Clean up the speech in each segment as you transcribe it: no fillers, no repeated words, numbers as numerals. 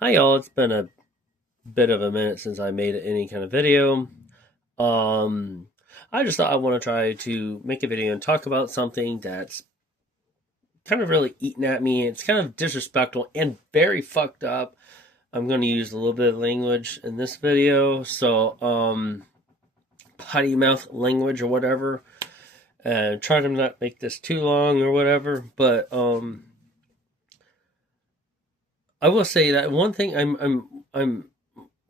Hi y'all, it's been a bit of a minute since I made any kind of video. Um, I just thought I want to try to make a video and talk about something that's kind of really eating at me. It's kind of disrespectful and very fucked up. I'm going to use a little bit of language in this video, so potty mouth language or whatever. And try to not make this too long or whatever, but I will say that one thing I'm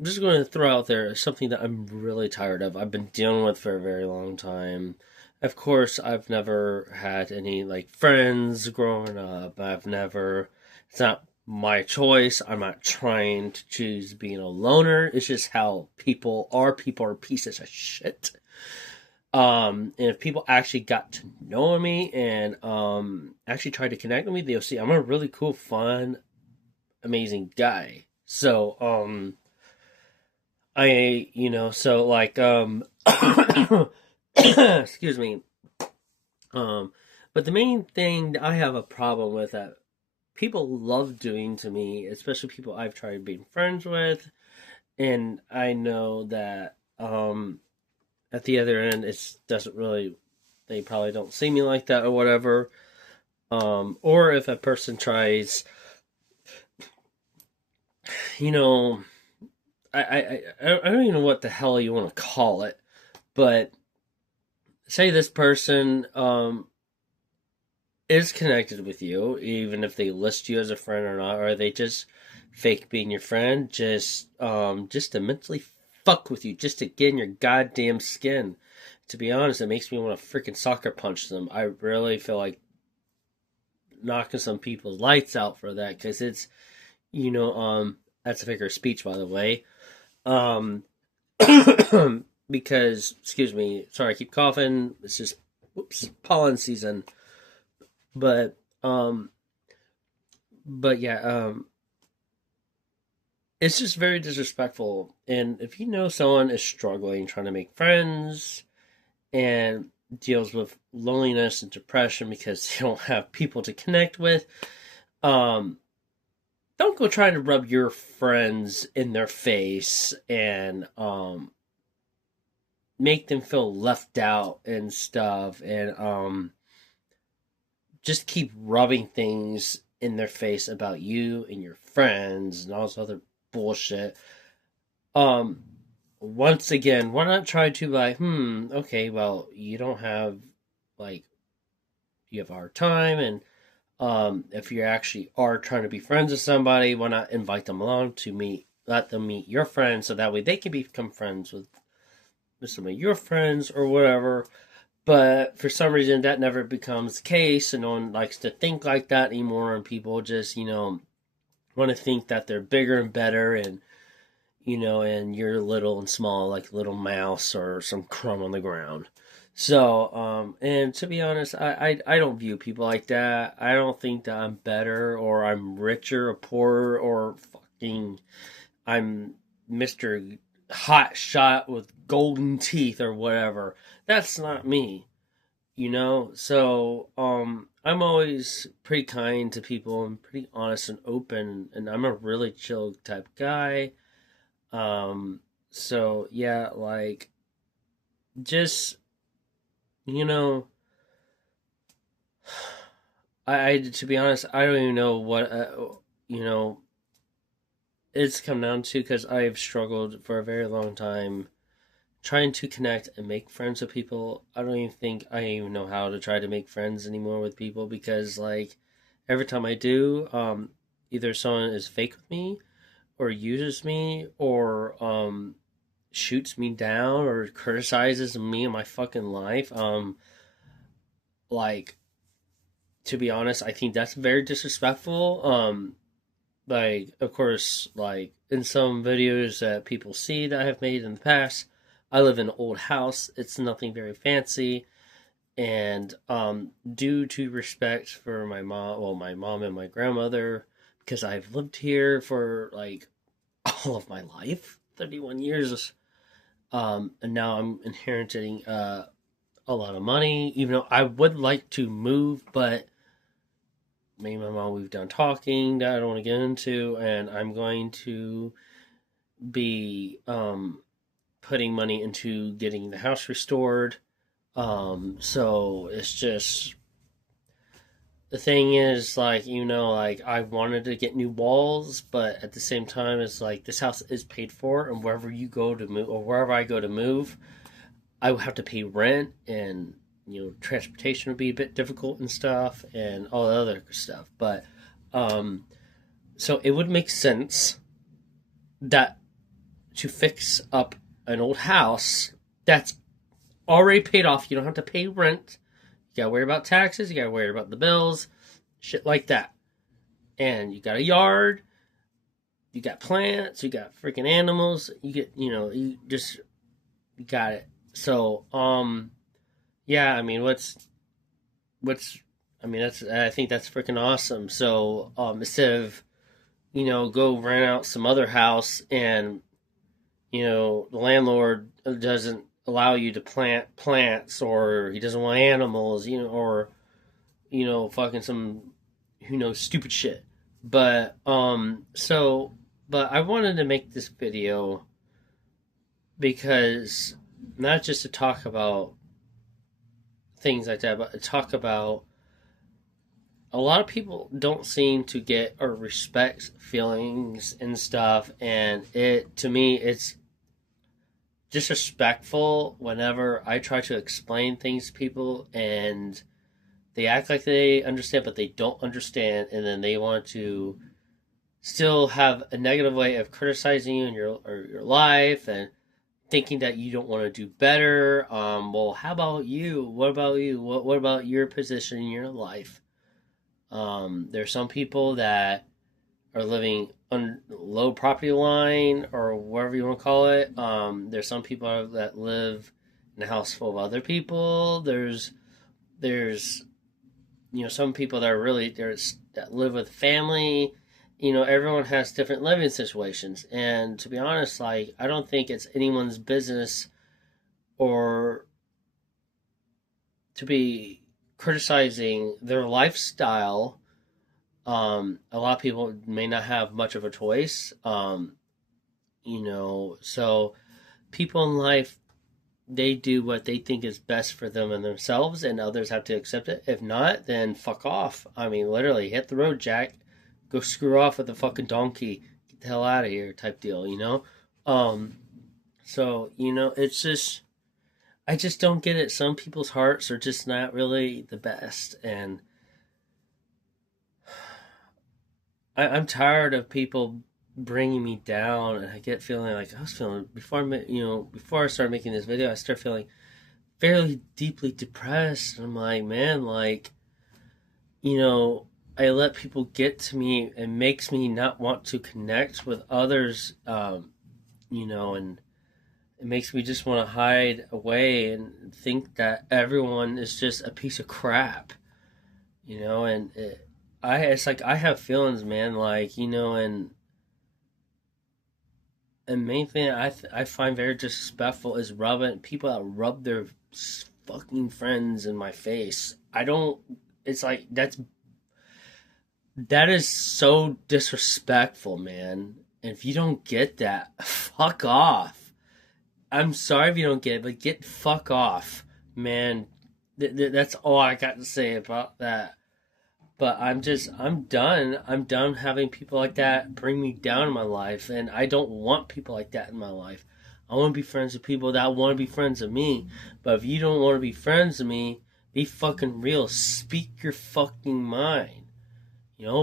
just going to throw out there is something that I'm really tired of. I've been dealing with for a very long time. Of course, I've never had any like friends growing up. It's not my choice. I'm not trying to choose being a loner. It's just how people are. People are pieces of shit. And if people actually got to know me and actually tried to connect with me, they'll see I'm a really cool, fun, amazing guy. So, so like, excuse me. Um, but the main thing that I have a problem with that people love doing to me, especially people I've tried being friends with, and I know that, at the other end, it doesn't really, they probably don't see me like that or whatever. Or if a person tries, you know, I don't even know what the hell you want to call it, but say this person is connected with you, even if they list you as a friend or not, or they just fake being your friend, just to mentally fuck with you, just to get in your goddamn skin. To be honest, it makes me want to freaking soccer punch them. I really feel like knocking some people's lights out for that because it's you know that's a figure of speech, by the way. Um, because excuse me, sorry, I keep coughing. It's just whoops, pollen season. But but yeah, it's just very disrespectful. And if you know someone is struggling trying to make friends and deals with loneliness and depression because they don't have people to connect with, um, don't go trying to rub your friends in their face and make them feel left out and stuff and just keep rubbing things in their face about you and your friends and all this other bullshit. Um, Once again, why not try to like, okay, well, you don't have like you have a hard time, and if you actually are trying to be friends with somebody, why not invite them along to meet, let them meet your friends, so that way they can become friends with some of your friends or whatever. But for some reason, that never becomes the case, and no one likes to think like that anymore. And people just, want to think that they're bigger and better, and and you're little and small, like a little mouse or some crumb on the ground. So, and to be honest, I don't view people like that. I don't think that I'm better or I'm richer or poorer or fucking I'm Mr. Hot Shot with golden teeth or whatever. That's not me, So, I'm always pretty kind to people and pretty honest and open, and I'm a really chill type guy. Um, so yeah, like just you know, I to be honest, I don't even know what you know it's come down to because I've struggled for a very long time trying to connect and make friends with people. I don't even think I even know how to try to make friends anymore with people because like every time I do, either someone is fake with me or uses me or shoots me down or criticizes me and my fucking life. Like to be honest, I think that's very disrespectful. Like of course, like in some videos that people see that I have made in the past, I live in an old house. It's nothing very fancy, and due to respect for my mom and my grandmother, because I've lived here for like all of my life, 31 years. And now I'm inheriting a lot of money, even though I would like to move, but me and my mom, we've done talking that I don't want to get into, and I'm going to be putting money into getting the house restored. So it's just the thing is, like, like, I wanted to get new walls, but at the same time, it's like this house is paid for, and wherever you go to move, or wherever I go to move, I would have to pay rent, and transportation would be a bit difficult and stuff, and all the other stuff. But so it would make sense that to fix up an old house that's already paid off, you don't have to pay rent. You gotta worry about taxes, you gotta worry about the bills, shit like that. And you got a yard, you got plants, you got freaking animals, you get, you got it. So, yeah, I mean, I think that's freaking awesome. So, instead of, go rent out some other house and, the landlord doesn't allow you to plant plants, or he doesn't want animals, or, fucking some, who knows, stupid shit. But, but I wanted to make this video because not just to talk about things like that, but to talk about a lot of people don't seem to get or respect feelings and stuff, and to me, it's disrespectful whenever I try to explain things to people and they act like they understand, but they don't understand, and then they want to still have a negative way of criticizing you in your life and thinking that you don't want to do better. Well, how about you? What about you? What about your position in your life? There's some people that are living on low property line, or whatever you want to call it. There's some people that live in a house full of other people. There's some people that are really that live with family. Everyone has different living situations, and to be honest, like, I don't think it's anyone's business or to be criticizing their lifestyle. A lot of people may not have much of a choice. So people in life, they do what they think is best for them and themselves, and others have to accept it. If not, then fuck off. I mean, literally, hit the road, Jack. Go screw off with the fucking donkey. Get the hell out of here, type deal, So, it's just, I just don't get it. Some people's hearts are just not really the best, and I'm tired of people bringing me down, and I get feeling like I was feeling before I started making this video. I started feeling fairly deeply depressed. And I'm like, man, like, I let people get to me, and makes me not want to connect with others, and it makes me just want to hide away and think that everyone is just a piece of crap, and it's like I have feelings, man, like, and main thing I find very disrespectful is rubbing people that rub their fucking friends in my face. I don't. It's like that is so disrespectful, man. And if you don't get that, fuck off. I'm sorry if you don't get it, but get fuck off, man. That's all I got to say about that. But I'm done. I'm done having people like that bring me down in my life, and I don't want people like that in my life. I want to be friends with people that want to be friends with me. But if you don't want to be friends with me, be fucking real. Speak your fucking mind.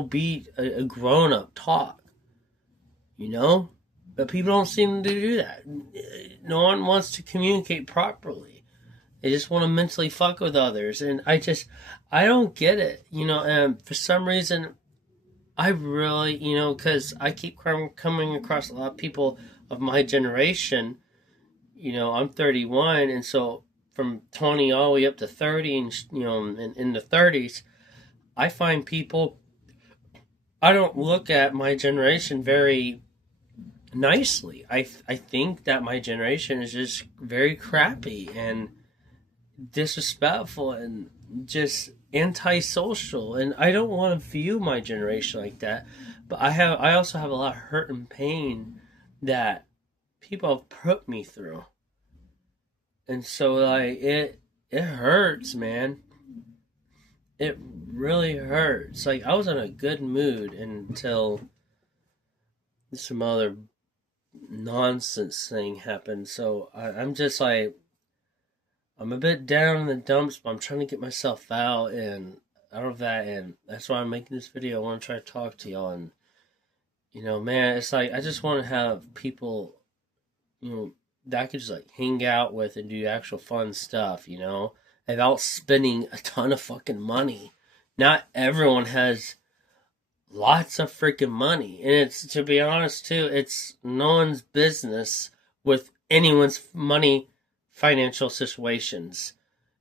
Be a grown up. Talk. But people don't seem to do that. No one wants to communicate properly. They just want to mentally fuck with others. And I don't get it. And for some reason, I really, because I keep coming across a lot of people of my generation. I'm 31, and so from 20 all the way up to 30, and, in the 30s, I find people, I don't look at my generation very nicely. I think that my generation is just very crappy and disrespectful, and just antisocial, and I don't want to view my generation like that. But I also have a lot of hurt and pain that people have put me through, and so like it hurts, man. It really hurts. Like I was in a good mood until some other nonsense thing happened. So I'm just like I'm a bit down in the dumps, but I'm trying to get myself out and out of that, and that's why I'm making this video. I want to try to talk to y'all, and man, it's like I just want to have people, that I could just like hang out with and do actual fun stuff, without spending a ton of fucking money. Not everyone has lots of freaking money, and it's, to be honest too, it's no one's business with anyone's money financial situations.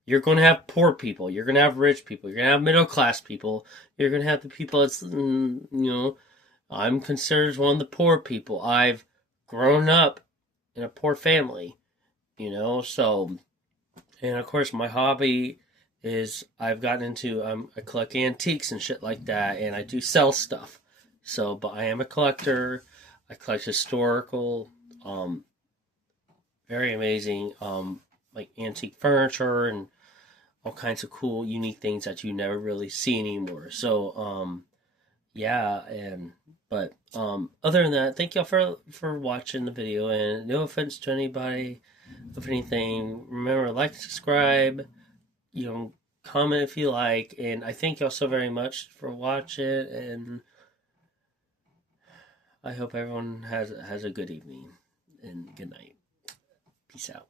You're going to have poor people, you're going to have rich people, you're going to have middle class people, you're going to have the people that's I'm considered one of the poor people. I've grown up in a poor family, so, and of course my hobby is I've gotten into I collect antiques and shit like that, and I do sell stuff. So, but I am a collector. I collect historical, very amazing, like antique furniture and all kinds of cool, unique things that you never really see anymore. So, yeah, and but other than that, thank y'all for watching the video, and no offense to anybody of anything. Remember, like, subscribe, comment if you like, and I thank y'all so very much for watching, and I hope everyone has a good evening and good night. Peace out.